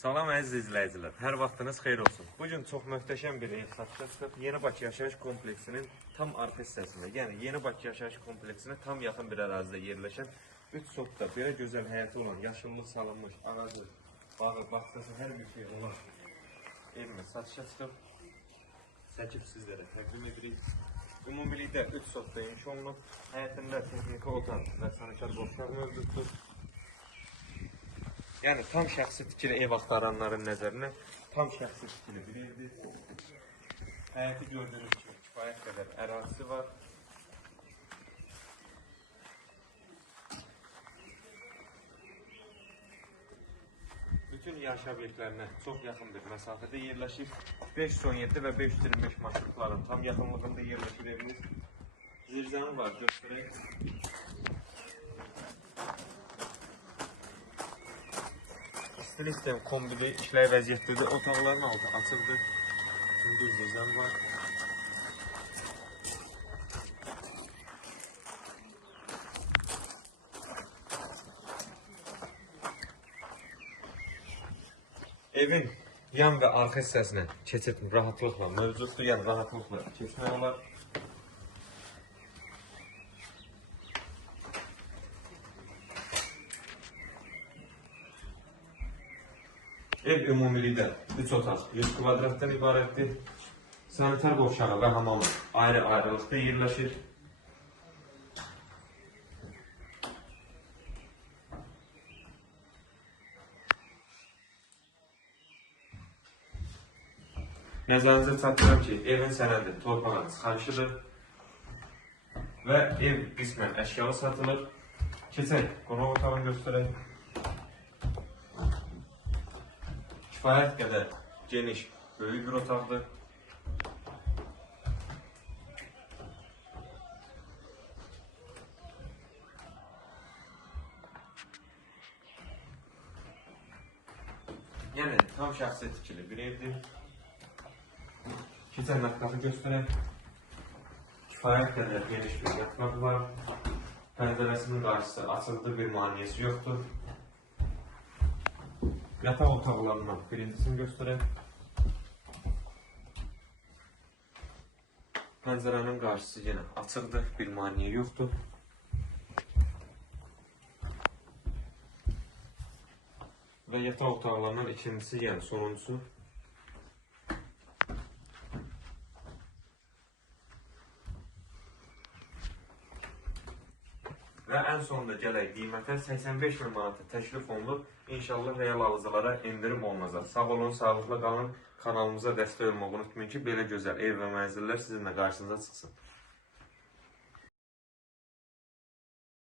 Salam əziz izləyicilər, hər vaxtınız xeyir olsun. Bugün çox möhtəşəm bir ev satışa çıxıb. Yeni Bakı yaşayış kompleksinin tam arxa hissəsində, yəni Yeni Bakı yaşayış kompleksinə tam yaxın bir ərazidə yerləşən 3 sotda belə gözəl həyəti olan, yaşıllıq salınmış, ağacı, bağı, bağçası, hər bir şey olan evimiz satışa çıxıb. Çəkib sizlərə təqdim edirik. Ümumilikdə 3 sotda inşa olunub. Həyətində texniki otaq və sanitar boşluq mövcuddur. Yəni tam şəxsi tikili ev axtaranların nəzərinə tam şəxsi tikili bir evdir. Həyəti gördüyünüz kimi kifayət qədər ərazisi var. Bütün yaşayış obyektlərinə çox yaxın bir məsafədə yerləşib. 517 və 525 marşrutların tam yaxınlığında yerləşir evimiz. Zirzəmi var, göstərək. İstilik sistem kombili işləyə vəziyyətdədir. Otaqların altı açıqdır. Hündür zirzəm var. Evin yan və arxa hissəsinə keçid rahatlıqla mövcuddur. Yəni rahatlıqla keçmək olar. Ev ümumilikdə 3 otaq 100 kvadratdan ibarətdir. Sanitar qovşağı və hamamı ayrı-ayrılıqda yerləşir. Nəzərinizə çatdırıram ki, evin sənədi torpağa çıxarışıdır və ev qismən əşyalı satılır. Keçək, qonaq otağını göstərək. Kifayət qədər geniş, böyük bir otaqdır. Yəni tam şəxsi tikili bir evdir. Keçən mətbəxi göstərək. Kifayət qədər geniş bir mətbəx var. Pəncərəsinin qarşısı açıqdır, bir maniyesi yoxdur. Yataq otaqlarından birincisini göstərək. Pəncərənin qarşısı yenə açıqdır, bir maniye yoxdur. Və yataq otaqlarından ikincisi, yəni sonuncusu. Və ən sonunda gələk qiymətə 85.000 manatı təklif olunur. İnşallah real alıcılara endirim olunacaq. Sağ olun, sağlıqla qalın. Kanalımıza dəstək olmağı unutmayın ki, belə gözəl ev və mənzillər sizinlə qarşınıza çıxsın.